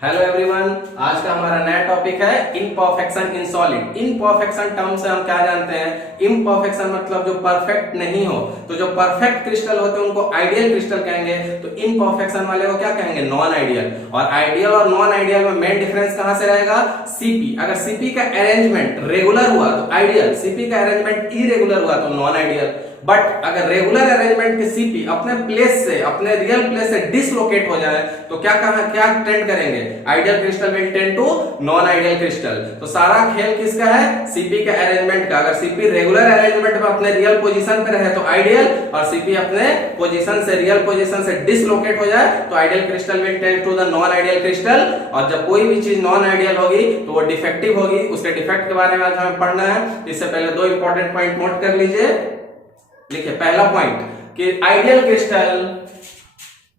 Hello everyone, आज का हमारा नया टॉपिक है imperfection in solid. Imperfection term से हम क्या जानते हैं? इम्परफेक्शन मतलब जो परफेक्ट नहीं हो, तो जो परफेक्ट क्रिस्टल होते हैं उनको आइडियल क्रिस्टल कहेंगे, तो इम्परफेक्शन वाले को क्या कहेंगे? Non ideal. और आइडियल और नॉन आइडियल में मेन डिफरेंस कहां से रहेगा? सीपी। अगर सीपी का अरेंजमेंट रेगुलर हुआ तो आइडियल, सीपी का अरेंजमेंट इरेगुलर हुआ तो नॉन आइडियल। बट अगर रेगुलर अरेंजमेंट के सीपी अपने प्लेस से, अपने रियल प्लेस से डिसलोकेट हो जाए तो क्या टेंड करेंगे? Ideal crystal will tend to non ideal crystal. तो सारा खेल किसका है? सीपी के अरेंजमेंट का। अगर सीपी रेगुलर अरेंजमेंट में अपने रियल पोजीशन पे रहे तो आइडियल, और सीपी अपने पोजीशन से, रियल पोजीशन से डिसलोकेट हो जाए तो ideal crystal will tend to the non ideal crystal. और जब कोई भी चीज नॉन आइडियल होगी तो वो डिफेक्टिव होगी। उसके डिफेक्ट के बारे में आज हमें पढ़ना है। इससे पहले दो इंपॉर्टेंट पॉइंट नोट कर लीजिए। देखिए, पहला पॉइंट कि आइडियल क्रिस्टल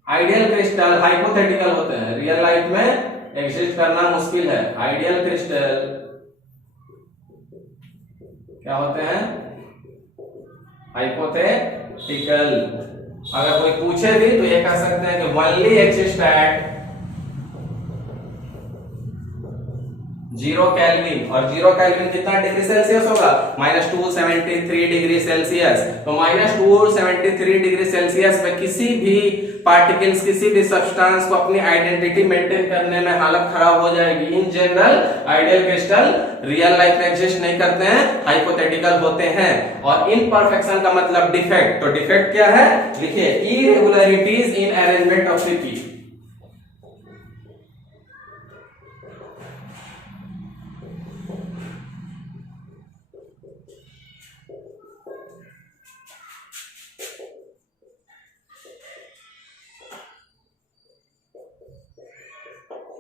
हाइपोथेटिकल होते हैं, रियल लाइफ में एग्जिस्ट करना मुश्किल है। आइडियल क्रिस्टल क्या होते हैं? हाइपोथेटिकल। अगर कोई पूछे भी तो ये कह सकते हैं कि ओनली एग्जिस्ट एट 0 केल्विन। और 0 केल्विन कितना डिग्री सेल्सियस होगा? -273 डिग्री सेल्सियस। तो -273 डिग्री सेल्सियस में किसी भी पार्टिकल्स, किसी भी सब्सटेंस को अपनी आइडेंटिटी मेंटेन करने में हालत खराब हो जाएगी। In general ideal crystal real life में एग्जिस्ट नहीं करते हैं, हाइपोथेटिकल होते हैं। और इम्परफेक्शन का मतलब डिफेक्ट। तो डिफेक्ट क्या है? लिखिए, irregularities in arrangement of CP.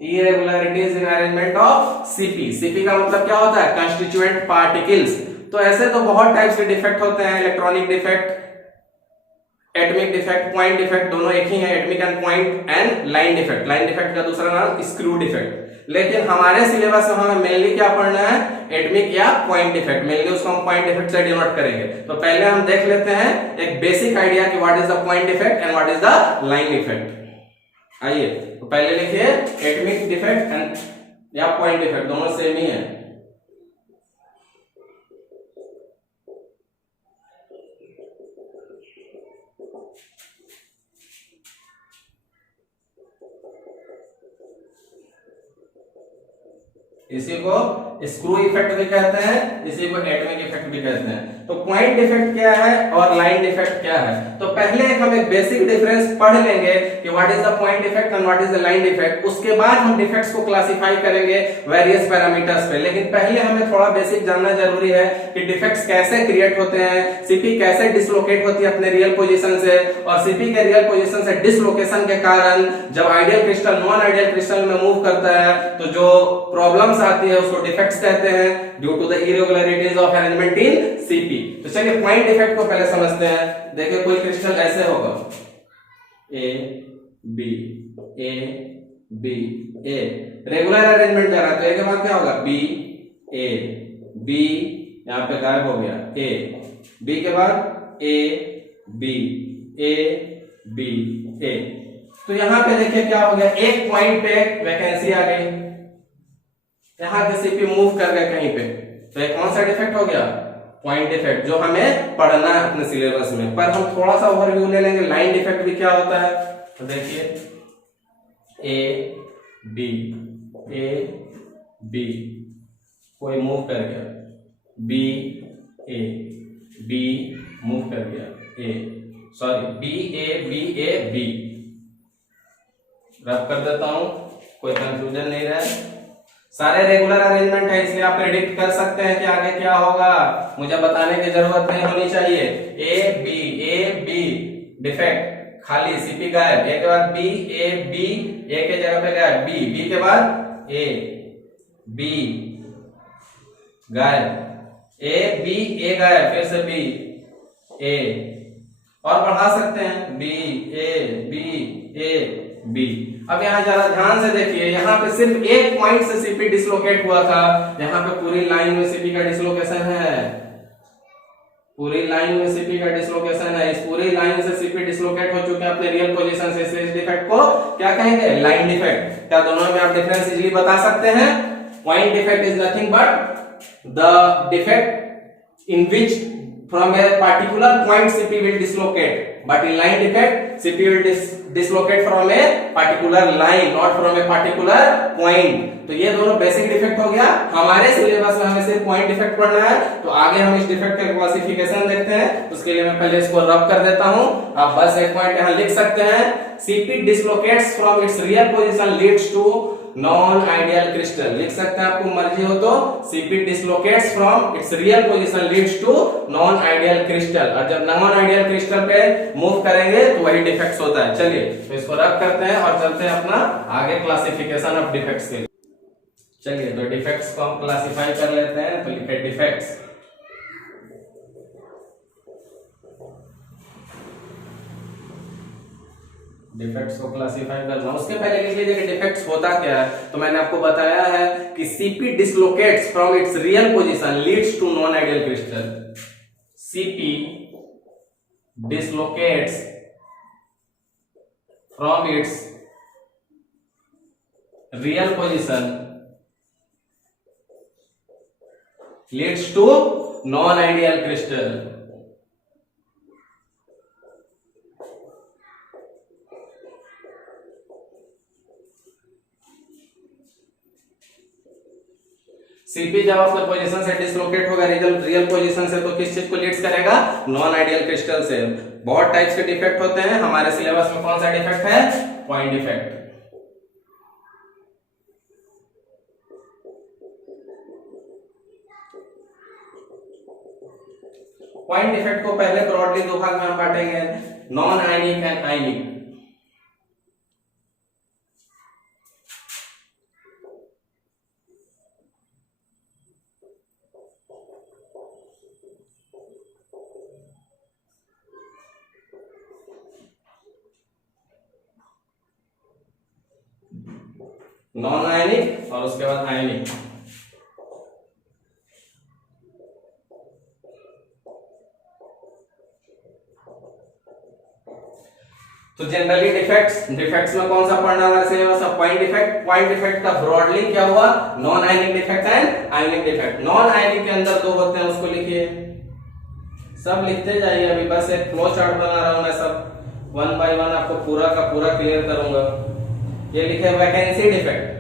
Irregularities in arrangement of CP. CP का मतलब क्या होता है? Constituent particles. तो ऐसे तो बहुत टाइप्स के डिफेक्ट होते हैं। Electronic defect, atomic defect, point defect, दोनों एक ही है। Atomic and point, and line defect. Line defect का दूसरा नाम स्क्रू डिफेक्ट। लेकिन हमारे सिलेबस में हमें मेनली क्या पढ़ना है? एटॉमिक या पॉइंट डिफेक्ट। मेनली उसको हम पॉइंट डिफेक्ट से डिनोट करेंगे। तो पहले हम देख लेते हैं एक बेसिक आइडिया कि what is the point defect and what is the line defect. आइए, तो पहले लिखिए एटॉमिक डिफेक्ट एंड या पॉइंट डिफेक्ट, दोनों सेम ही है। इसी को स्क्रू इफेक्ट भी कहते हैं, इसी को एटॉमिक इफेक्ट भी कहते हैं। तो पॉइंट डिफेक्ट क्या है और लाइन डिफेक्ट क्या है? तो पहले हम एक बेसिक डिफरेंस पढ़ लेंगे कि what is the point defect and what is the line defect. उसके बाद हम डिफेक्ट्स को क्लासिफाई करेंगे वेरियस पैरामीटर्स पे। लेकिन पहले हमें थोड़ा बेसिक जानना जरूरी है कि डिफेक्ट्स कैसे क्रिएट होते हैं, सीपी कैसे डिसलोकेट होती है अपने रियल पोजीशन से, और सीपी के रियल पोजीशन से डिसलोकेशन के कारण जब ideal crystal non ideal crystal में मूव करता है तो जो प्रॉब्लम्स आती है उसको डिफेक्ट्स कहते हैं, due to the irregularities of arrangement in CP. तो चलिए पॉइंट डिफेक्ट को पहले समझते हैं। देखिए, कोई क्रिस्टल ऐसे होगा, A B A B A, regular arrangement जा रहा है तो ए के बाद क्या होगा? बी ए बी, यहां पे गायब हो गया ए, बी के बाद ए बी ए बी ए। तो यहां पे देखिए क्या हो गया? एक पॉइंट पे वैकेंसी आ गई, यहां से सीपी मूव कर गए कहीं पे, तो एक कौन सा डिफेक्ट हो गया? पॉइंट डिफेक्ट, जो हमें पढ़ना है अपने सिलेबस में। पर हम थोड़ा सा ओवरव्यू ले लेंगे, लाइन डिफेक्ट भी क्या होता है। तो देखिए, ए बी कोई मूव कर गया, बी मूव कर गया, बी रब कर देता हूं, कोई कंफ्यूजन नहीं रहे। सारे रेगुलर अरेंजमेंट है, इसलिए आप प्रेडिक्ट कर सकते हैं कि आगे क्या होगा। मुझे बताने की जरूरत नहीं होनी चाहिए। ए बी डिफेक्ट, खाली सीपी गायब, ए के बाद बी ए के जगह पे गायब, बी के बाद ए बी गायब, ए गायब, फिर से बी ए, और बढ़ा सकते हैं बी। अब यहाँ जरा ध्यान से देखिए, यहाँ पे सिर्फ एक पॉइंट से सीपी डिसलोकेट हुआ था, यहाँ पे पूरी लाइन में सीपी का डिसलोकेशन है। पूरी लाइन में सीपी का डिसलोकेशन है, इस पूरी लाइन से सीपी डिसलोकेट हो चुके हैं अपने रियल पोजीशन से, इस डिफेक्ट को क्या कहेंगे? Line defect. क्या दोनों में आप डिफरेंस इजीली बता सकते हैं? Point defect is nothing but the defect in which from a particular point CP will dislocate, but in line defect CP will dislocate from a particular line, not from a particular point. तो ये दोनों basic defect हो गया। हमारे syllabus में हमें सिर्फ point defect पढ़ना है, तो आगे हम इस डिफेक्ट का क्लासिफिकेशन देखते हैं। उसके लिए मैं पहले इसको रब कर देता हूं। आप बस एक पॉइंट यहां लिख सकते हैं, CP dislocates from its real position leads to non ideal crystal. लिख सकते हैं आपको मर्जी हो तो, CP dislocates from its real position leads to non ideal crystal. और जब नॉन आइडियल क्रिस्टल पे मूव करेंगे तो वही डिफेक्ट्स होता है। चलिए तो इसको रब करते हैं और चलते हैं अपना आगे क्लासिफिकेशन ऑफ डिफेक्ट्स के। चलिए तो डिफेक्ट्स को हम क्लासिफाई कर लेते हैं। तो लिखे डिफेक्ट्स। डिफेक्ट्स को क्लासिफाई करना, उसके पहले लिख लीजिए कि डिफेक्ट्स होता क्या है। तो मैंने आपको बताया है कि CP dislocates from its real position leads to non ideal crystal। CP dislocates from its real position leads to non ideal crystal। CP जब अपने पोजीशन से डिसलोकेट होगा रियल पोजीशन से, तो किस चीज को लीड्स करेगा? नॉन आइडियल क्रिस्टल से। बहुत टाइप्स के डिफेक्ट होते हैं, हमारे सिलेबस में कौन सा डिफेक्ट है? Point defect. पॉइंट डिफेक्ट को पहले ब्रॉडली दो भाग में हम बांटेंगे, non ionic and ionic. Non ionic और उसके बाद आयनिक। तो जनरली डिफेक्ट्स में कौन सा पढ़ना हमारे सिलेबस में? Point defect. पॉइंट डिफेक्ट का ब्रॉडली क्या हुआ? Non ionic defect and ionic defect. Non ionic के अंदर दो होते हैं, उसको लिखिए, सब लिखते जाइए। अभी बस एक फ्लो चार्ट बना रहा हूं मैं, सब वन बाय वन आपको पूरा का पूरा क्लियर करूंगा। ये लिखे वैकेंसी डिफेक्ट।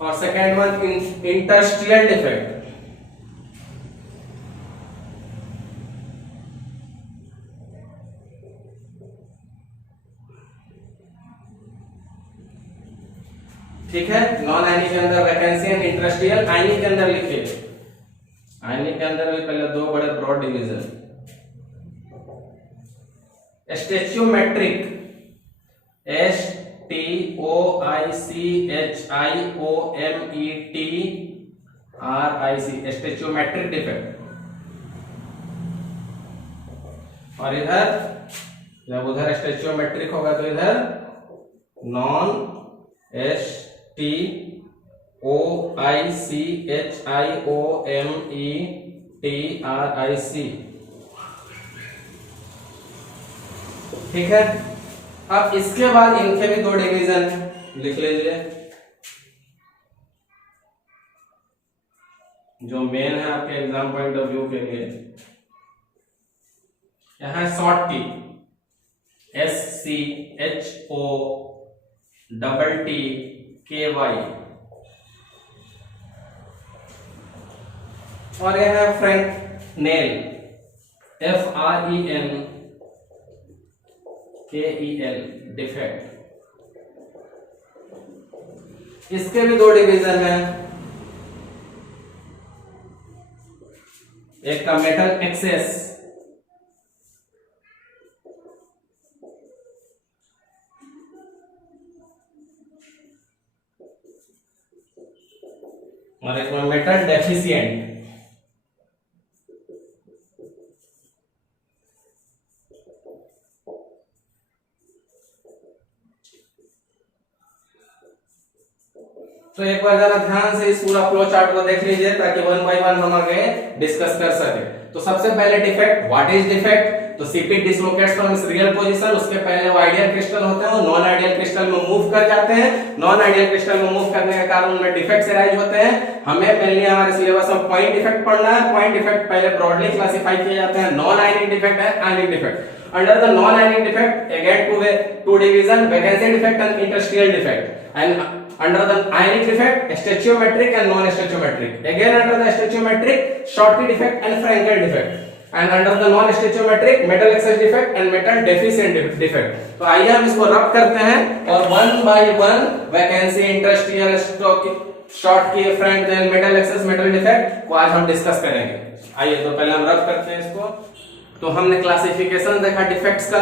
और सेकेंड वन इंटरस्टिशियल डिफेक्ट। ठीक है, नॉन आयनिक के अंदर वैकेंसी एंड इंटरस्टिशियल। आयनिक के अंदर लिखिए, आयनिक के अंदर भी पहले दो बड़े ब्रॉड डिवीजन, स्टेचियोमेट्रिक, STOICHIOMETRIC, स्टेचियोमेट्रिक डिफेक्ट। और इधर जब उधर स्टेचियोमेट्रिक होगा तो इधर नॉन STOICHIOMETRIC। ठीक है, अब इसके बाद इनके भी दो डिवीजन लिख लीजिए। जो मेन है आपके एग्जाम पॉइंट ऑफ व्यू के लिए, यहां शॉर्ट टी, SCHOTTKY, और यह है फ्रेंकनेल, FRENKEL डिफेक्ट। इसके भी दो डिवीजन है, एक का मेटल एक्सेस, और एक में मेटल डेफिशिएंट। तो एक बार जरा ध्यान से इस पूरा फ्लो चार्ट को देख लीजिए ताकि वन बाय वन हम आगे डिस्कस कर सके। तो सबसे पहले डिफेक्ट, व्हाट इज डिफेक्ट? तो CP dislocates from its real position, उसके पहले वो आइडियल क्रिस्टल होते हैं, वो नॉन आइडियल क्रिस्टल में मूव कर जाते हैं। नॉन आइडियल क्रिस्टल में मूव करने के कारण उनमें डिफेक्ट्स अराइज होते हैं। हमें मेनली हमारे सिलेबस में पॉइंट डिफेक्ट पढ़ना है। पॉइंट डिफेक्ट पहले ब्रॉडली क्लासिफाई किए जाते हैं, नॉन आयनिक डिफेक्ट है, आयनिक defect. Under the non-ionic defect, again two division, vacancy defect and interstitial defect. And under the ionic defect, stoichiometric and non-stoichiometric. Again under the stoichiometric, Schottky defect and Frankel defect. And under the non-stoichiometric, metal excess defect and metal deficient defect. तो आइए हम इसको रब करते हैं और one by one vacancy, interstitial, Schottky, Frankel, metal excess, metal defect को आज हम डिस्कस करेंगे। आइए तो पहले हम रब करते हैं इसको। तो हमने क्लासिफिकेशन देखा डिफेक्ट्स का।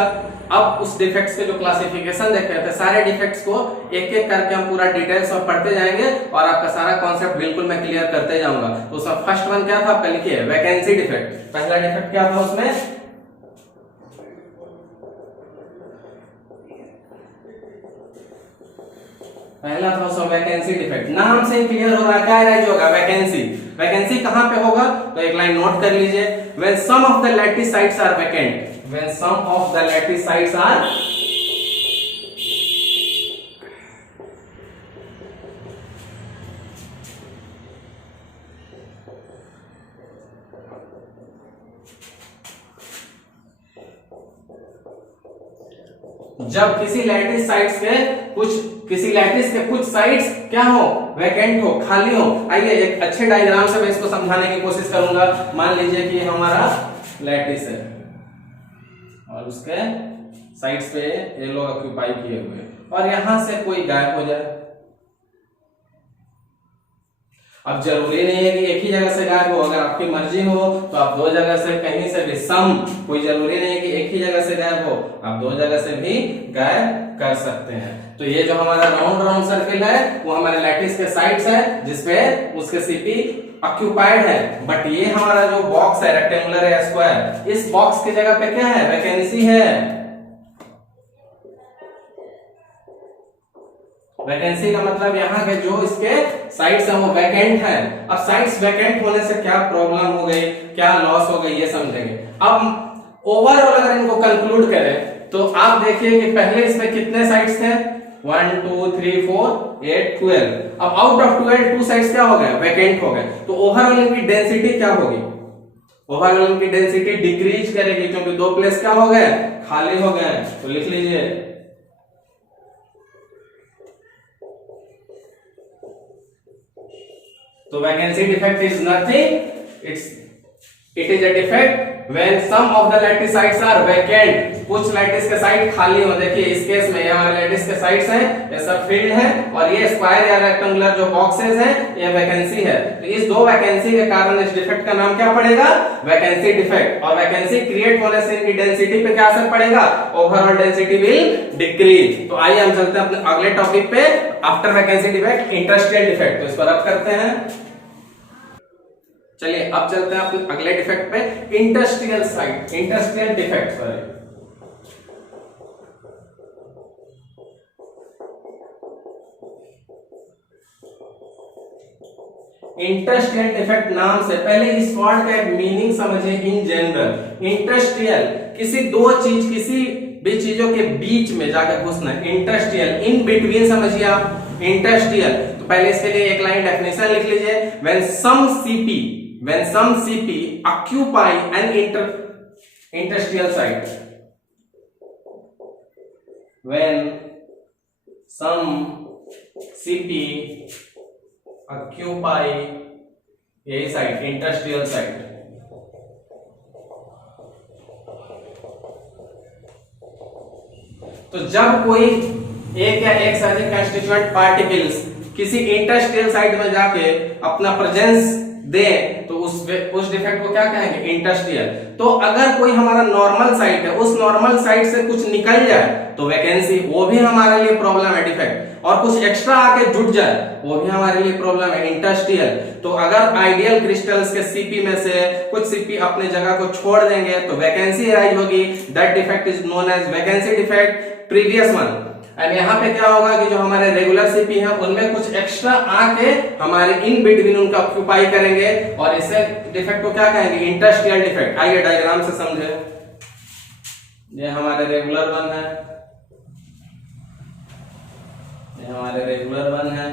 अब उस डिफेक्ट्स के जो क्लासिफिकेशन देखे थे, सारे डिफेक्ट्स को एक एक करके हम पूरा डिटेल्स में पढ़ते जाएंगे और आपका सारा कॉन्सेप्ट बिल्कुल मैं क्लियर करते जाऊंगा। तो उसमें फर्स्ट वन क्या था, आपका लिखिए वैकेंसी डिफेक्ट। पहला डिफेक्ट क्या था उसमें, पहला था उसमें वैकेंसी डिफेक्ट। नाम से ही क्लियर हो रहा है क्या राइज होगा, वैकेंसी। वैकेंसी कहां पे होगा, तो एक लाइन नोट कर लीजिए, when some of the lattice sites are vacant, when some of the lattice sites are जब किसी लैटिस साइट्स के कुछ साइट्स क्या हो, वैकेंट हो, खाली हो। आइए एक अच्छे डायग्राम से मैं इसको समझाने की कोशिश करूंगा। मान लीजिए कि हमारा लैटिस है और उसके साइड्स पे ये लोग ऑक्यूपाई किए हुए और यहां से कोई गायब हो जाए। अब जरूरी नहीं है कि एक ही जगह से गायब हो, अगर आपकी मर्जी हो तो आप दो जगह से, कहीं से भी, कोई जरूरी नहीं है कि एक ही जगह से गायब हो, आप दो जगह से भी गायब कर सकते हैं। तो ये जो हमारा राउंड सर्किल है वो हमारे लैटिस के साइड्स है जिसपे उसके सीपी ऑक्यूपाइड है। बट ये हमारा जो बॉक्स है, रेक्टेंगुलर है, स्क्वायर, इस बॉक्स की जगह पे क्या है, वैकेंसी है। वैकेंसी का मतलब यहाँ के जो इसके साइड्स हैं वो वैकेंट है। अब साइड्स वैकेंट होने से क्या प्रॉब्लम हो गई, क्या लॉस हो गई, ये समझेंगे। अब ओवरऑल अगर इनको कंक्लूड करें तो आप देखिए कि पहले इसमें कितने साइड्स थे, 1 2 3 4 8 12। अब आउट ऑफ 12 2 साइड्स क्या हो गए, वैकेंट हो गए। तो ओवरऑल इनकी डेंसिटी क्या होगी, ओवरऑल इनकी डेंसिटी डिक्रीज करेगी क्योंकि दो प्लेस क्या हो गए, खाली हो गए। तो लिख लीजिए तो vacancy defect is nothing, it is a defect when some of the lattice sites are vacant, कुछ लैटिस के साइड खाली हो। देखिए इस केस में ये हमारे लैटिस के साइड्स हैं, ये सब फील्ड है और ये स्क्वायर या रेक्टेंगुलर जो बॉक्सेस हैं ये वैकेंसी है। तो इस दो वैकेंसी के कारण इस डिफेक्ट का नाम क्या पड़ेगा, वैकेंसी डिफेक्ट। और वैकेंसी क्रिएट होने से इनकी डेंसिटी पे क्या असर पड़ेगा, ओवरऑल डेंसिटी विल डिक्रीज। तो आइए हम चलते हैं अपने अगले टॉपिक पे, after vacancy defect interstitial defect. तो इस पर अब करते हैं, चलिए अब चलते हैं अपने अगले डिफेक्ट पे, interstitial site, interstitial defect. Sorry, interstitial defect नाम से पहले इस वर्ड का एक मीनिंग समझिए। इन जनरल इंटरस्टिशियल किसी दो चीज, किसी भी चीजों के बीच में जाकर घुसना, इंटरस्टिशियल, इन बिटवीन समझिए आप, इंटरस्टिशियल। तो पहले इसके लिए एक लाइन डेफिनेशन लिख लीजिए, when some CP occupy an interstitial site, when some CP occupy यही साइट, इंटरस्टिशियल साइट। तो जब कोई एक या एक से अधिक कंस्टिट्यूएंट पार्टिकल्स किसी इंटरस्टिशियल साइट में जाके अपना प्रेजेंस दे तो उस डिफेक्ट को क्या कहेंगे, इंटरस्टिशियल। तो अगर कोई हमारा नॉर्मल साइट है, उस नॉर्मल साइट से कुछ निकल जाए तो वैकेंसी, वो भी हमारे लिए प्रॉब्लम है, डिफेक्ट। और कुछ एक्स्ट्रा आके जुट जाए वो भी हमारे लिए प्रॉब्लम है, इंटरस्टिशियल। तो अगर आइडियल क्रिस्टल्स के सीपी में से कुछ सीपी अपने जगह को छोड़ देंगे तो वैकेंसी अराइज होगी। That defect is known as vacancy defect. Previous one, and यहाँ पे क्या होगा कि जो हमारे रेगुलर सीपी है उनमें कुछ एक्स्ट्रा आके हमारे इन बिटवीन उनका ऑक्यूपाई करेंगे, और इसे डिफेक्ट को क्या कहेंगे, इंटरस्टियल डिफेक्ट। आइए डायग्राम से समझे। ये हमारे रेगुलर वन है, ये हमारे रेगुलर वन है,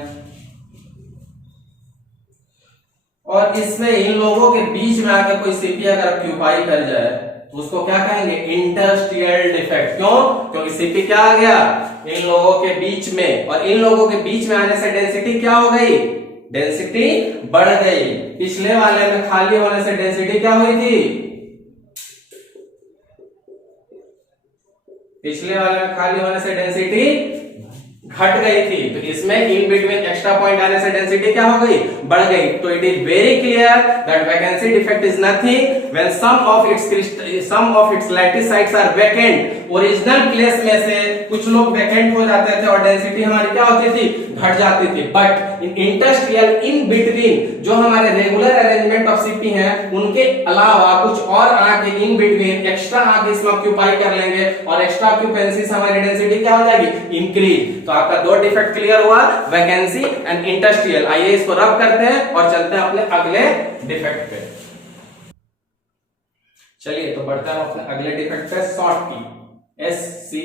और इसमें इन लोगों के बीच में आके कोई सीपी अगर ऑक्यूपाई कर जाए तो उसको क्या कहेंगे, इंटरस्टियल डिफेक्ट। क्यों? क्योंकि सीपी क्या आ गया, इन लोगों के बीच में, और इन लोगों के बीच में आने से डेंसिटी क्या हो गई, डेंसिटी बढ़ गई। पिछले वाले में खाली होने से डेंसिटी क्या हुई थी, पिछले वाले में खाली होने से डेंसिटी घट गई थी, तो इसमें इन बिटवीन एक्स्ट्रा पॉइंट आने से डेंसिटी क्या हो गई, बढ़ गई। तो it is very clear that vacancy defect is nothing when some of its lattice sites are vacant. Original place में से कुछ लोग वैकेंट हो जाते थे और डेंसिटी हमारी क्या होती थी, घट जाती थी। बट इन इंटरस्टियल इन बिटवीन जो हमारे रेगुलर अरेंजमेंट ऑफ सीपी हैं उनके अलावा कुछ और आके इन बिटवीन एक्स्ट्रा आके इसमें ऑक्यूपाई कर लेंगे, और एक्स्ट्रा ऑक्यूपेंसी से हमारी डेंसिटी क्या हो जाएगी, इंक्रीज। तो आपका दो डिफेक्ट क्लियर हुआ, वैकेंसी एंड इंटरस्टियल। आइए इसको रब करते हैं और चलते हैं अपने अगले डिफेक्ट पे। चलिए तो बढ़ते हैं अपने अगले डिफेक्ट पे, शॉर्टकी, SCHOTTKY,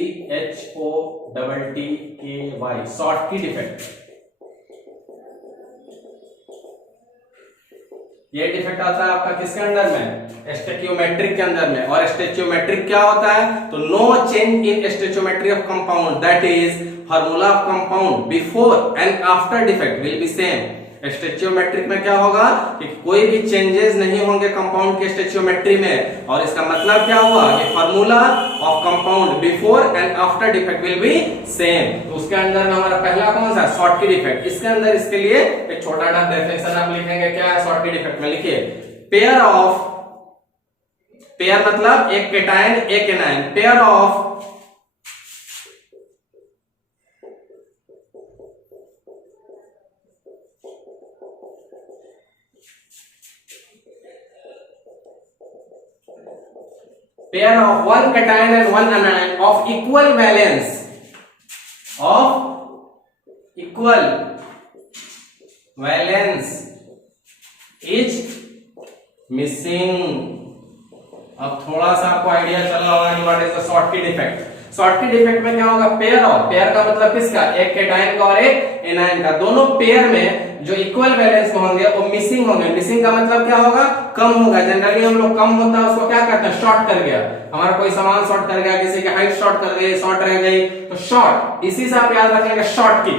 शॉर्टकी डिफेक्ट। ये डिफेक्ट आता है आपका किसके अंदर में, स्टोइकियोमेट्रिक के अंदर में। और स्टोइकियोमेट्रिक क्या होता है, तो no change in stoichiometry of compound, that is formula of compound before and after defect will be same. Stoichiometric में क्या होगा कि कोई भी चेंजेस नहीं होंगे कंपाउंड के स्टोइकियोमेट्री में, और इसका मतलब क्या हुआ कि formula of compound before and after defect will be same. तो उसके अंदर में हमारा पहला कौन सा, शॉर्टकी डिफेक्ट। इसके अंदर इसके लिए एक छोटा सा डेफिनेशन आप लिखेंगे, क्या है शॉर्टकी डिफेक्ट में, लिखिए पेयर ऑफ, पेयर मतलब एक केटायन एक anion, pair of pair of one cation and one anion of equal valence is missing। अब थोड़ा सा आपको आइडिया चल रहा होगा कि what is the Schottky defect. Schottky defect में क्या होगा, पेयर ऑफ, पेयर का मतलब किसका, एक केटायन का और एक एनायन का, दोनों पेयर में जो इक्वल वैलेंस में होंगे वो मिसिंग होंगे। मिसिंग का मतलब क्या होगा, कम होगा। जनरली हम लोग कम होता है उसको क्या करते हैं, शॉर्ट कर गया, हमारा कोई सामान शॉर्ट कर गया, किसी की हाइट शॉर्ट कर गई, शॉर्ट रह गई, तो शॉर्ट। इसी से आप याद रखेंगे शॉर्ट की,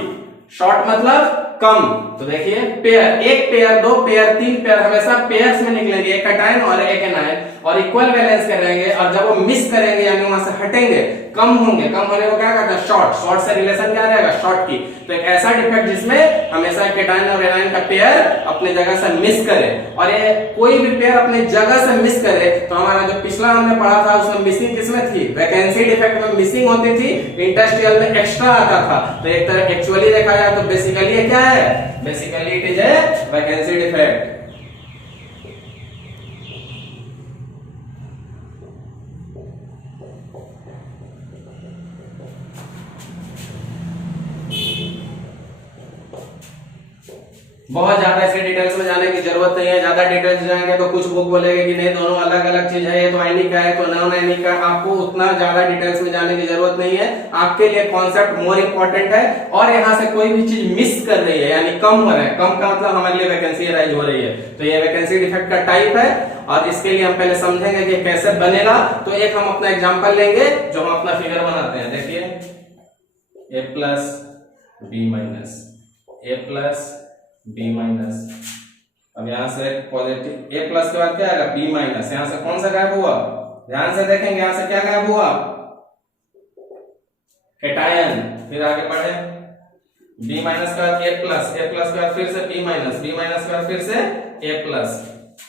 शॉर्ट मतलब कम। तो देखिए पेयर, एक पेयर, दो पेयर, तीन पेयर, हमेशा पेयर्स में निकलेंगे, एक कैटायन और एक एनायन, और इक्वल वैलेंस करेंगे, और जब वो मिस करेंगे यानी वहां से हटेंगे, कम होंगे, कम होने को क्या कहते हैं, शॉर्ट। शॉर्ट से रिलेशन क्या रहेगा, शॉर्ट की। तो एक ऐसा डिफेक्ट जिसमें हमेशा कैटायन और एनायन का पेयर अपने जगह से मिस करे, और ये कोई भी पेयर अपने जगह से मिस करे, तो हमारा जो पिछला हमने पढ़ा था उसमें मिसिंग किसमें थी, वैकेंसी डिफेक्ट में मिसिंग होती थी, इंटरस्टियल में एक्स्ट्रा आता था। तो एक तरह एक्चुअली देखा जाए तो बेसिकली ये क्या है, basically it is a vacancy defect. बहुत ज्यादा इसके डिटेल्स में जाने की जरूरत नहीं है, ज्यादा डिटेल्स जाएंगे तो कुछ बुक बोलेंगे कि नहीं दोनों अलग अलग चीज है, ये तो आयनिक है तो नॉन आयनिक है। आपको उतना ज्यादा डिटेल्स में जाने की जरूरत नहीं है, आपके लिए कॉन्सेप्ट मोर इंपॉर्टेंट है। और यहाँ से कोई भी चीज मिस कर रही है यानी कम हो रहा है, कम का मतलब हमारे लिए वैकेंसी अराइज हो रही है, तो ये वैकेंसी डिफेक्ट का टाइप है। और इसके लिए हम पहले समझेंगे कि कैसे बनेगा। तो एक हम अपना एग्जाम्पल लेंगे जो हम अपना फिगर बनाते हैं। देखिए a plus B minus, a plus B minus. अब यहां से पॉजिटिव a प्लस के बाद क्या आएगा, b माइनस। यहां से कौन सा गायब हुआ, ध्यान से देखेंगे, यहां से क्या गायब हुआ, कैटायन। फिर आगे बढ़े, b माइनस के बाद a प्लस के बाद फिर से b माइनस के बाद फिर से a प्लस,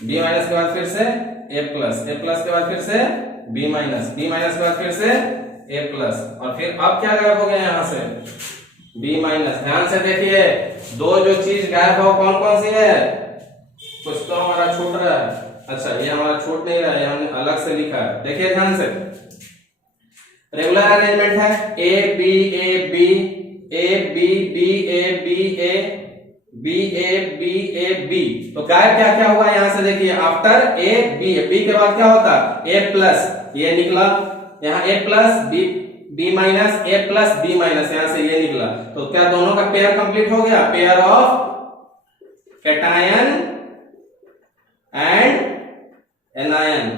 b माइनस के बाद फिर से a प्लस के बाद फिर से b माइनस के बाद फिर से a प्लस, और फिर अब क्या गायब हो गया यहाँ से, b माइनस। ध्यान से देखिए, दो जो चीज गायब हो कौन कौन सी है, कुछ तो हमारा छूट रहा है। अच्छा ये हमारा छूट नहीं रहा है, हमने अलग से लिखा है। देखिए ध्यान से, रेगुलर अरेंजमेंट है A B A B A B B A B A B A B A B. तो क्या क्या क्या हुआ यहां से देखिए, आफ्टर ए बी के बाद क्या होता है ए प्लस, ये निकला यहाँ ए प्लस बी बी माइनस ए प्लस बी माइनस, यहां से ये निकला। तो क्या दोनों का पेयर कंप्लीट हो गया, pair of cation and anion,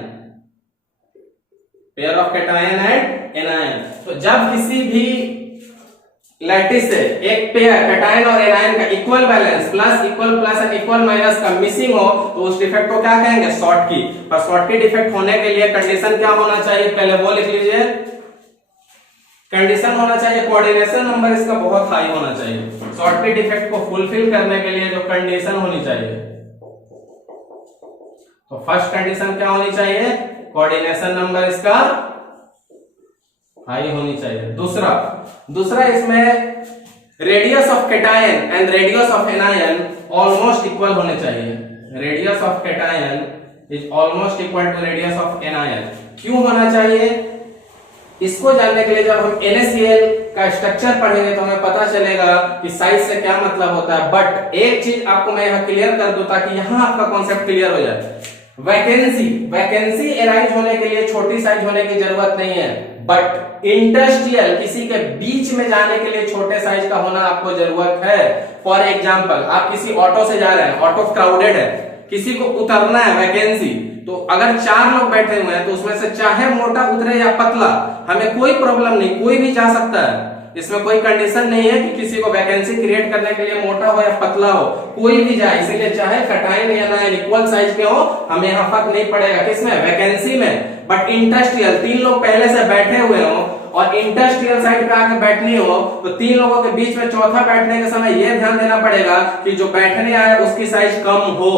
pair of cation and anion. तो जब किसी भी लैटिस से एक पेयर कैटायन और एनायन का equal balance plus and equal minus का मिसिंग हो तो उस डिफेक्ट को क्या कहेंगे, शॉर्टकी। पर शॉर्टकी डिफेक्ट होने के लिए कंडीशन क्या होना चाहिए, पहले वो लिख लीजिए। कंडीशन होना चाहिए कोऑर्डिनेशन नंबर इसका बहुत हाई होना चाहिए। शॉर्टकी डिफेक्ट को फुलफिल करने के लिए जो कंडीशन होनी चाहिए, तो फर्स्ट कंडीशन क्या होनी चाहिए, कोऑर्डिनेशन नंबर इसका हाई होनी चाहिए। दूसरा इसमें radius of cation and radius of anion almost equal होने चाहिए। Radius of cation is almost equal to radius of anion. क्यों होना चाहिए, इसको जानने के लिए जब हम NaCl का स्ट्रक्चर पढ़ेंगे तो हमें पता चलेगा कि साइज से क्या मतलब होता है। बट एक चीज आपको मैं यहाँ क्लियर कर दूं ताकि यहाँ आपका कॉन्सेप्ट क्लियर हो जाए। वैकेंसी एराइज होने के लिए छोटी साइज होने की जरूरत नहीं है, बट इंडस्ट्रियल किसी के बीच में जाने के लिए छोटे साइज का होना आपको जरूरत है। फॉर एग्जांपल, आप किसी ऑटो से जा रहे हैं, ऑटो क्राउडेड है, किसी को उतरना है वैकेंसी, तो अगर 4 लोग बैठे हुए हैं तो उसमें से चाहे मोटा उतरे या पतला, हमें कोई प्रॉब्लम नहीं, कोई भी जा सकता है। इसमें कोई कंडीशन नहीं है कि किसी को वैकेंसी क्रिएट करने के लिए मोटा हो या पतला हो, कोई भी जाए। इसीलिए चाहे कैटायन या एनायन इक्वल साइज के हो, हमें यहाँ फर्क नहीं पड़ेगा किसमें, वैकेंसी में। बट इंडस्ट्रियल 3 लोग पहले से बैठे हुए हो और इंडस्ट्रियल साइड पे आके बैठनी हो तो 3 लोगों के बीच में चौथा बैठने के समय यह ध्यान देना पड़ेगा कि जो बैठने आए उसकी साइज कम हो।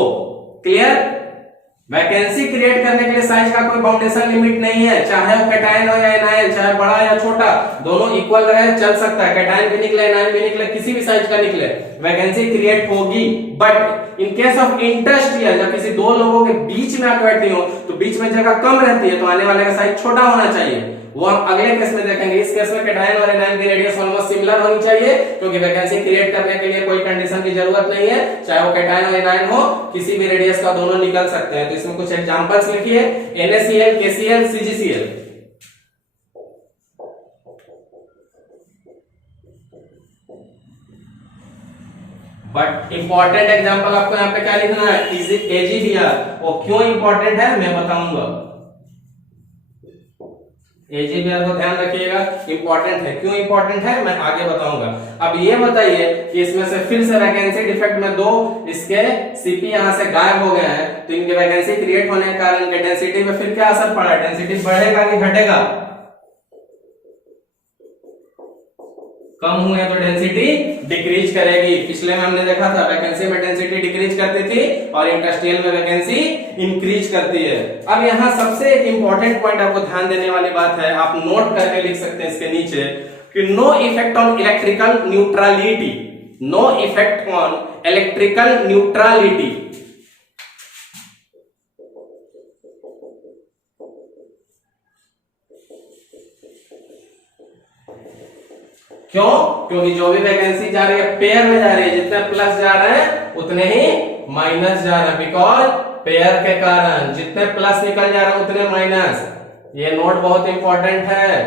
क्लियर। वैकेंसी क्रिएट करने के लिए साइज का कोई बाउंडेशन लिमिट नहीं है, चाहे वो कैटायन हो या एनायन, चाहे बड़ा या छोटा, दोनों इक्वल रहे, चल सकता है। कैटायन भी निकले एनायन भी निकले, किसी भी साइज का निकले, वैकेंसी क्रिएट होगी। But in case of industrial, जब किसी 2 लोगों के बीच में आकर बैठी हो तो बीच में जगह कम रहती है, तो आने वाले का साइज छोटा होना चाहिए। वो हम अगले केस में देखेंगे। इस केस में कैटायन और एनायन की रेडियस ऑलमोस्ट सिमिलर होनी चाहिए, क्योंकि वैकेंसी क्रिएट करने के लिए कोई कंडीशन की जरूरत नहीं है, चाहे वो कैटायन और एनायन हो, किसी भी रेडियस का दोनों निकल सकते हैं। तो इसमें कुछ एग्जांपल्स लिखिए, NaCl, KCl, CgCl। But important example आपको यहाँ पे क्या लिखना है, AgBr। वो क्यों इंपॉर्टेंट है मैं बताऊंगा। AgBr को ध्यान रखिएगा, इंपॉर्टेंट है। क्यों इंपॉर्टेंट है मैं आगे बताऊंगा। अब ये बताइए कि इसमें से फिर से वैकेंसी डिफेक्ट में 2 इसके Cp यहां से गायब हो गए हैं, तो इनके वैकेंसी क्रिएट होने के कारण इनके डेंसिटी में फिर क्या असर पड़ा, डेंसिटी बढ़ेगा कि घटेगा, कम हुए तो डेंसिटी डिक्रीज करेगी। पिछले में हमने देखा था वैकेंसी में डेंसिटी डिक्रीज करती थी और इंडस्ट्रियल में वैकेंसी इंक्रीज करती है। अब यहाँ सबसे एक इंपॉर्टेंट पॉइंट आपको ध्यान देने वाली बात है, आप नोट करके लिख सकते हैं इसके नीचे कि no effect on electrical neutrality, no effect on electrical neutrality. क्यों? क्योंकि जो भी वैकेंसी जा रही है पेयर में जा रही है, जितने प्लस जा रहे हैं उतने ही माइनस जा रहे हैं, बिकॉज पेयर के कारण जितने प्लस निकल जा रहे हैं उतने माइनस। ये नोट बहुत इंपॉर्टेंट है।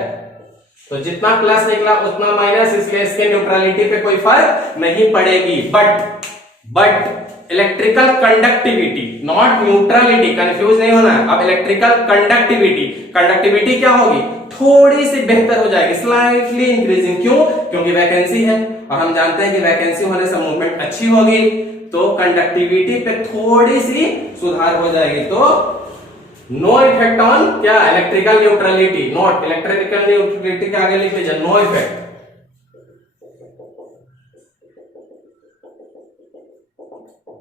तो जितना प्लस निकला उतना माइनस, इसलिए इसके न्यूट्रलिटी पे कोई फर्क नहीं पड़ेगी। But electrical conductivity, not neutrality, confuse नहीं होना है। अब इलेक्ट्रिकल कंडक्टिविटी क्या होगी, थोड़ी सी बेहतर हो जाएगी, स्लाइटली इंक्रीजिंग। क्यों? क्योंकि वैकेंसी है और हम जानते हैं कि वैकेंसी होने से मूवमेंट अच्छी होगी, तो कंडक्टिविटी पे थोड़ी सी सुधार हो जाएगी। तो नो इफेक्ट ऑन क्या, electrical neutrality, not electrical neutrality के आगे लिख लीजिए no effect.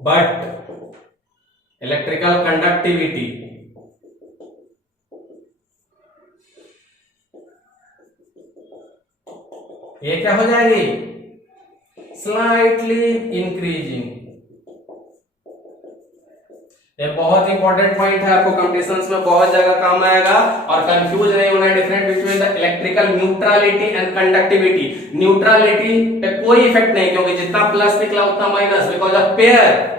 But electrical conductivity, ये क्या हो जाएगी, स्लाइटली इंक्रीजिंग। ये बहुत बहुत इंपॉर्टेंट पॉइंट है, आपको कंपटीशंस में बहुत जगह काम आएगा। और कंफ्यूज नहीं होना है, different between the electrical neutrality and conductivity. Neutrality पे कोई इफेक्ट नहीं, क्योंकि जितना प्लस निकला उतना minus, because of pair.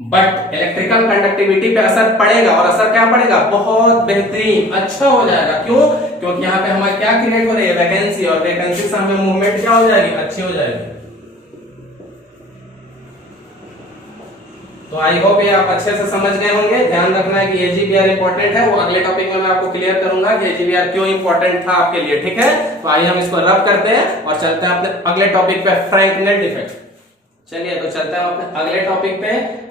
But electrical conductivity पे असर पड़ेगा, और असर क्या पड़ेगा, बहुत बेहतरीन अच्छा हो जाएगा। क्यों? क्योंकि यहाँ पे हमारे क्या क्रिएट हो रही है, वैकेंसी, और वैकेंसी से हमें मूवमेंट क्या हो जाएगी, अच्छी हो जाएगी। तो आई होप ये आप अच्छे से समझ गए होंगे। ध्यान रखना है कि एजीबीआर इंपॉर्टेंट है, वो अगले टॉपिक में मैं आपको क्लियर करूंगा कि एजीबीआर क्यों इंपॉर्टेंट था आपके लिए, ठीक है। तो आइए हम इसको रब करते हैं और चलते हैं अपने अगले टॉपिक पे, फ्रैंकनेट इफेक्ट। चलिए तो चलते हैं अपने अगले टॉपिक पे,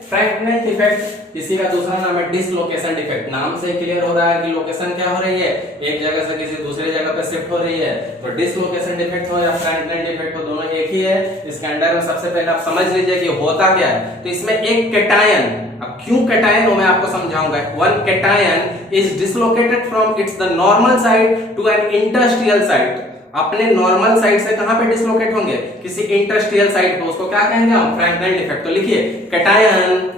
फ्रैंकनेट इफेक्ट। इसी का दूसरा नाम है डिसलोकेशन इफेक्ट। नाम से क्लियर हो रहा है कि लोकेशन क्या हो रही है, एक जगह से किसी दूसरे जगह पे शिफ्ट हो रही है। तो डिसलोकेशन इफेक्ट हो या फ्रैंकनेट इफेक्ट हो, दोनों एक ही है। इसके अंदर में सबसे पहले आप समझ लीजिए कि होता क्या है। तो इसमें एक कैटायन, अब क्यों कैटायन वो मैं आपको समझाऊंगा। One cation is dislocated from its the normal side to an industrial side. अपने नॉर्मल साइड से कहां पे डिसलोकेट होंगे, किसी इंडस्ट्रियल साइड पे, उसको क्या कहेंगे हम, फ्रैंकनेट इफेक्ट। तो लिखिए कैटायन।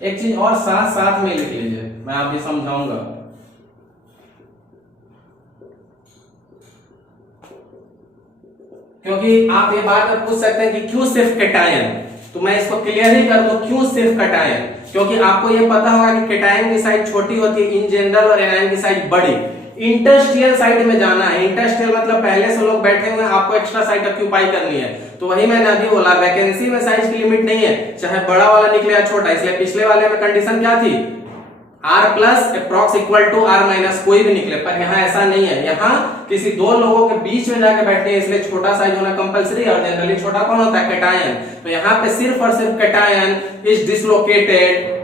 एक चीज और साथ साथ में लिख लीजिए, मैं अभी समझाऊंगा। क्योंकि आप ये बात पूछ सकते हैं कि क्यों सिर्फ कैटायन, तो मैं इसको क्लियर ही कर दूं क्यों सिर्फ कैटायन। क्योंकि आपको ये पता होगा कि कैटायन की साइड छोटी होती है इन जनरल और एनायन की साइड बड़ी। इंडस्ट्रियल साइड में जाना है, इंडस्ट्रियल मतलब पहले से लोग बैठे हुए हैं, आपको एक्स्ट्रा साइड ऑक्यूपाई करनी है। तो वही मैंने अभी बोला, वैकेंसी में साइज की लिमिट नहीं है, चाहे बड़ा वाला निकले या छोटा। इसलिए पिछले वाले में कंडीशन क्या थी, R plus approx equal to R minus कोई भी निकले। पर यहाँ ऐसा नहीं है, यहाँ किसी दो लोगों के बीच में जाके बैठे हैं, इसलिए छोटा साइज होना कंपलसरी है। और जनरली छोटा कौन होता है, कैटायन। तो यहाँ पे सिर्फ और सिर्फ cation is dislocated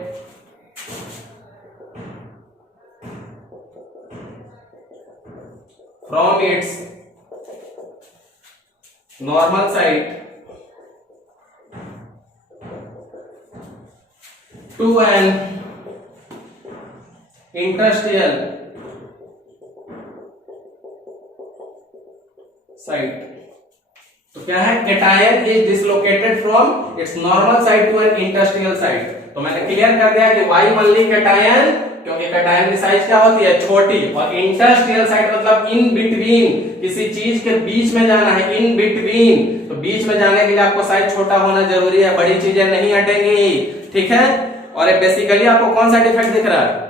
from its normal site to an industrial site। तो क्या है, cation is dislocated from its normal site to an industrial site. तो मैंने क्लियर कर दिया कि वाई ओनली कैटायन, क्योंकि कैटायन की साइज क्या होती है, छोटी। और इंडस्ट्रियल साइट मतलब इन बिटवीन, किसी चीज के बीच में जाना है, इन बिटवीन। तो बीच में जाने के लिए आपको साइज छोटा होना जरूरी है, बड़ी चीजें नहीं हटेंगी, ठीक है। और बेसिकली आपको कौन सा डिफेक्ट दिख रहा है,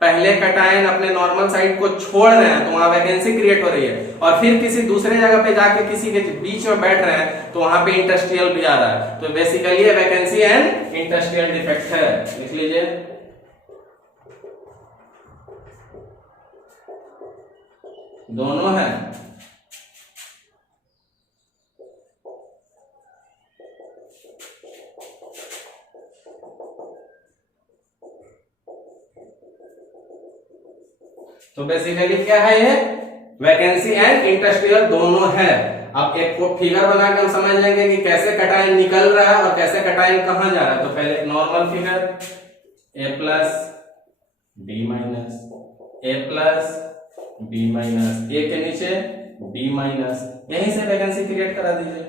पहले कैटायन अपने नॉर्मल साइड को छोड़ रहे हैं तो वहां वैकेंसी क्रिएट हो रही है, और फिर किसी दूसरे जगह पे जाके किसी के बीच में बैठ रहे हैं तो वहां पे इंडस्ट्रियल भी आ रहा है। तो बेसिकली ये वैकेंसी एंड इंडस्ट्रियल डिफेक्ट है, लिख लीजिए। दोनों है। तो बेसिकली क्या है, ये वैकेंसी एंड इंडस्ट्रियल दोनों है। अब एक फिगर बना के हम समझ जाएंगे कि कैसे कैटायन निकल रहा है और कैसे कैटायन कहां जा रहा है। तो पहले normal figure, A plus B minus, A plus B minus, A के नीचे B माइनस, यहीं से वैकेंसी क्रिएट करा दीजिए।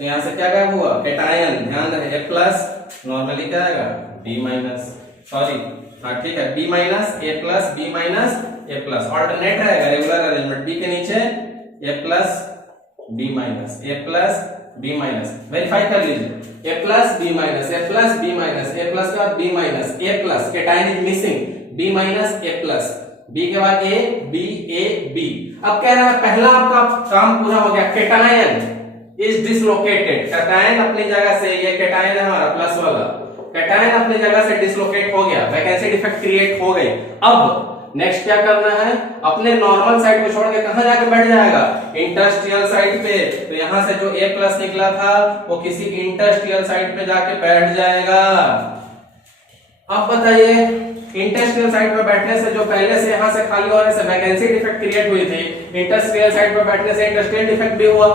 तो यहां से क्या गायब हुआ, कैटायन। ध्यान रहे, A प्लस नॉर्मली क्या आएगा, B माइनस, सॉरी हाँ ठीक है, B minus, A plus, B minus, A plus, alternate रहेगा, रेगुलर अरेंजमेंट। B के नीचे A plus B minus, A plus B minus, verify कर लीजिए। A plus B minus, A plus B minus, A plus के बाद B minus, A plus, cation is missing, B minus A plus, B के बाद A B A B। अब कह रहा है पहला आपका काम पूरा हो गया, कैटायन इज डिसलोकेटेड। कैटायन अपनी जगह से, ये कैटायन है हमारा प्लस वाला, कैटायन अपनी जगह से डिसलोकेट हो गया, वैकेंसी डिफेक्ट क्रिएट हो गई। अब नेक्स्ट क्या करना है, अपने नॉर्मल साइड को छोड़ के कहां जाके बैठ जाएगा, इंडस्ट्रियल साइड पे। तो यहां से जो A प्लस निकला था वो किसी इंडस्ट्रियल साइड पे जाके बैठ जाएगा। अब बताइए, इंडस्ट्रियल साइड पे बैठने से जो पहले से यहां से खाली होने से वैकेंसी डिफेक्ट क्रिएट हुई थी, इंडस्ट्रियल साइड पे बैठने से इंडस्ट्रियल डिफेक्ट भी हुआ।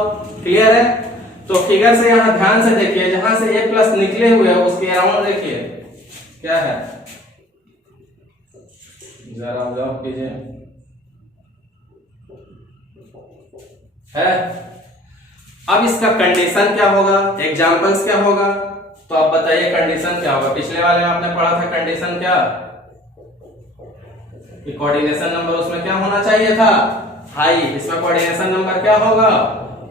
क्लियर है। तो फिगर से यहां ध्यान से देखिए, जहां से A प्लस निकले हुए हैं उसके अराउंड देखिए क्या है, जरा ऑब्जर्व कीजिए, है। अब इसका कंडीशन क्या होगा, एग्जांपल्स क्या होगा, तो आप बताइए कंडीशन क्या होगा। पिछले वाले में आपने पढ़ा था कंडीशन क्या, कि कोऑर्डिनेशन नंबर उसमें क्या होना चाहिए था, हाई। इसमें कोऑर्डिनेशन नंबर क्या होगा,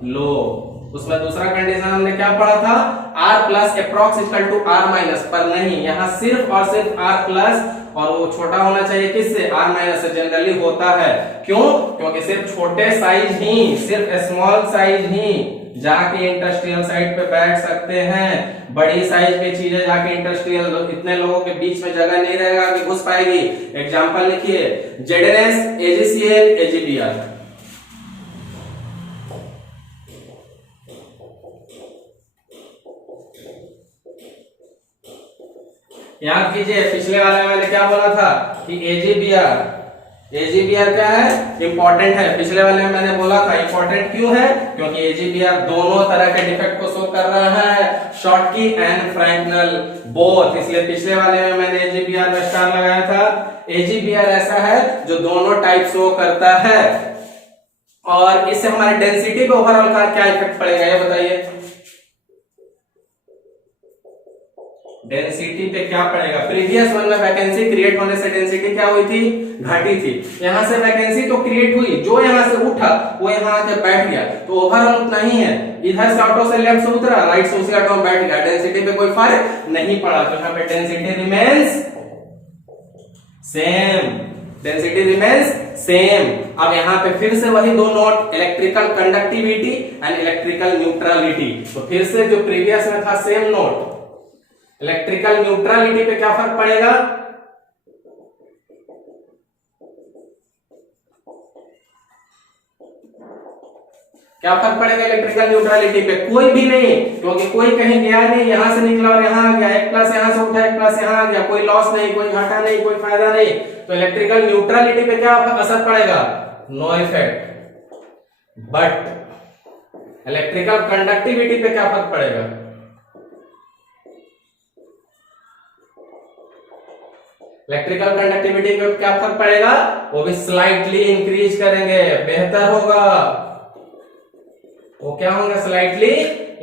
लो। उसमें दूसरा कंडीशन हमने क्या पढ़ा था, r plus approx equal to r minus, पर नहीं, यहाँ सिर्फ और सिर्फ r प्लस, और वो छोटा होना चाहिए किससे, r माइनस से। जनरली होता है, क्यों, क्योंकि सिर्फ छोटे साइज ही, सिर्फ स्मॉल साइज ही जाके इंडस्ट्रियल साइट पे बैठ सकते हैं। बड़ी साइज की चीजें जाके इंडस्ट्रियल, इतने लोगों के बीच में जगह नहीं रहेगा कि घुस पाएगी। एग्जांपल लिखिए, ZNS, AGCL, AGBR। याद कीजिए, पिछले वाले में मैंने क्या बोला था कि एजीबीआर क्या है, इंपॉर्टेंट है। पिछले वाले में मैंने बोला था इंपॉर्टेंट क्यों है, क्योंकि एजीबीआर दोनों तरह के डिफेक्ट को शो कर रहा है, शॉर्टकी एंड फ्रैंक्शनल बोथ। इसलिए पिछले वाले में मैंने एजीबीआर में स्टार लगाया था। एजीबीआर ऐसा है जो दोनों टाइप शो करता है, और इससे हमारे डेंसिटी पे ओवरऑल का क्या इफेक्ट पड़ेगा, ये बताइए। डेंसिटी पे क्या पड़ेगा, प्रीवियस वन में वैकेंसी क्रिएट होने से डेंसिटी क्या हुई थी, घटी थी। यहां से वैकेंसी तो क्रिएट हुई, जो यहां से उठा वो यहां आके बैठ गया, तो ओवरऑल उतना ही है। इधर से ऑटो से लेफ्ट से उतरा, राइट से उसी ऑटो में बैठ गया, डेंसिटी पे कोई फर्क नहीं पड़ा। तो यहां पे density remains same, density remains same. अब यहां पे फिर से वही दो note, electrical conductivity and electrical neutrality. तो फिर से जो प्रीवियस में था सेम नोट, इलेक्ट्रिकल न्यूट्रलिटी पे क्या फर्क पड़ेगा, क्या फर्क पड़ेगा इलेक्ट्रिकल न्यूट्रलिटी पे, कोई भी नहीं, क्योंकि कोई कहीं गया नहीं, यहां से निकला और यहां आ गया, एक प्लस यहां से उठा, एक प्लस यहां आ गया, कोई लॉस नहीं, कोई घाटा नहीं, कोई फायदा नहीं। तो इलेक्ट्रिकल न्यूट्रलिटी पे क्या असर पड़ेगा, no effect. But electrical conductivity पे क्या फर्क पड़ेगा, इलेक्ट्रिकल कंडक्टिविटी पे क्या फर्क पड़ेगा, वो भी स्लाइटली इंक्रीज करेंगे, बेहतर होगा। वो क्या होंगे, स्लाइटली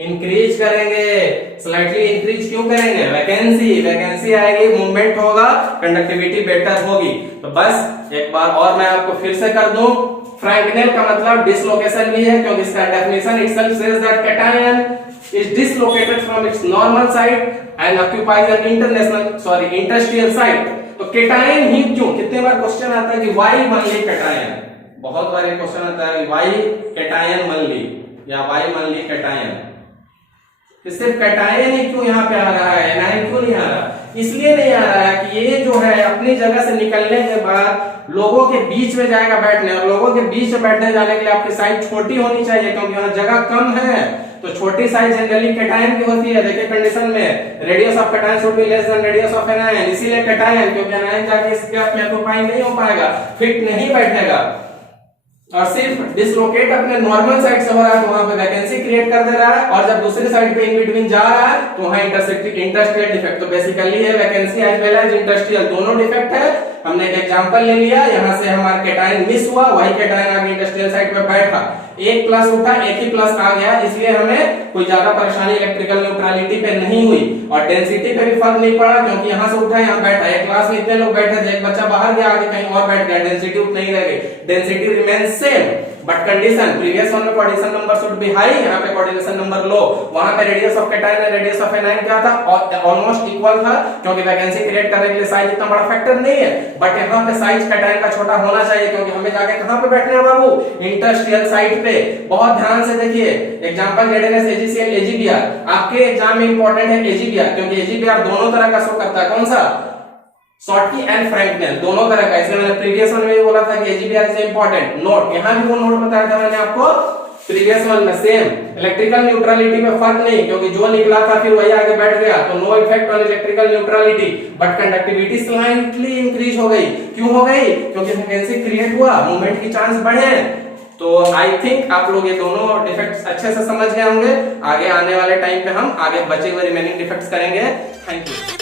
इंक्रीज करेंगे। स्लाइटली इंक्रीज क्यों करेंगे, वैकेंसी आएगी, मूवमेंट होगा, कंडक्टिविटी बेटर होगी। तो बस एक बार और मैं आपको फिर से कर दूं, फ्रैंकनेल का मतलब डिसलोकेशन भी है, क्योंकि इसका definition itself says that cation is dislocated from its normal site and occupies an industrial site। तो कैटायन ही क्यों, कितने बार क्वेश्चन आता है कि वाई मान ली कैटायन, बहुत बार ये क्वेश्चन आता है वाई कैटायन मान ली या वाई मान ली कैटायन। सिर्फ कैटायन ही क्यों यहाँ पे आ रहा है, एनायन क्यों नहीं आ रहा, इसलिए नहीं आ रहा है कि ये जो है अपनी जगह से निकलने के बाद लोगों के बीच में जाएगा बैठने, और लोगों के बीच में बैठने जाने के लिए आपकी साइज छोटी होनी चाहिए, क्योंकि यहाँ जगह कम है। तो छोटी साइज जनरली कैटायन की होती है। देखिए कंडीशन में radius of cation should be less than radius of anion, इसीलिए कैटायन, क्योंकि एनायन जाके इस गैप में ऑक्यूपाई नहीं हो पाएगा, फिट नहीं बैठेगा, और सिर्फ डिसलोकेट अपने नॉर्मल साइड से हो रहा है, तो वहां पे वैकेंसी क्रिएट कर दे रहा है, और जब दूसरी साइड पे इन बिटवीन जा रहा है तो वहां इंडस्ट्रियल डिफेक्ट। तो बेसिकली है vacancy as well as industrial दोनों डिफेक्ट है। हमने एक एग्जांपल ले लिया, यहां से हमारा कैटायन मिस हुआ, वही कैटायन आगे इंडस्ट्रियल साइड पे बैठा, एक प्लस उठा, एक ही प्लस आ गया, इसलिए हमें कोई ज्यादा परेशानी इलेक्ट्रिकल न्यूट्रलिटी पे नहीं हुई, और डेंसिटी पे भी फर्क नहीं पड़ा, क्योंकि यहां से उठा यहाँ बैठा, एक क्लास में इतने लोग बैठे थे, एक बच्चा बाहर गया आगे कहीं और बैठ गया, डेंसिटी उतना ही रह गई, density remains same. But condition, previous one में coordination number should be high, यहाँ पे कोऑर्डिनेशन नंबर लो। वहां पे रेडियस ऑफ कैटायन और रेडियस ऑफ एनायन क्या था, ऑलमोस्ट इक्वल था, क्योंकि वैकेंसी क्रिएट करने के लिए साइज इतना बड़ा फैक्टर नहीं है। बट यहाँ पे साइज कैटायन का छोटा होना चाहिए, क्योंकि हमें जाके कहां पे बैठना है बाबू, इंडस्ट्रियल साइट पे। बहुत ध्यान से देखिए एग्जांपल ZNS, AGCL, AGBR, आपके एग्जाम में इंपॉर्टेंट है AGBR, क्योंकि AGBR दोनों तरह का शो करता है। कौन सा, शॉर्टकी एंड फ्रैंकनेल, दोनों तरह का। इसलिए मैंने प्रीवियस वन में भी बोला था कि AGBR इज इंपॉर्टेंट नोट, यहां भी वो नोट बताया था मैंने आपको प्रीवियस वन में। सेम इलेक्ट्रिकल न्यूट्रलिटी में फर्क नहीं, क्योंकि जो निकला था फिर वही आगे बैठ गया, तो no effect on electrical neutrality. But conductivity slightly increase हो गई, क्यों हो गई, क्योंकि वैकेंसी क्रिएट हुआ, मूवमेंट की चांस बढ़े। तो आई थिंक आप लोग ये दोनों डिफेक्ट्स अच्छे से समझ गए होंगे। आगे आने वाले टाइम पे हम आगे बचे हुए रिमेनिंग डिफेक्ट्स करेंगे। Thank you.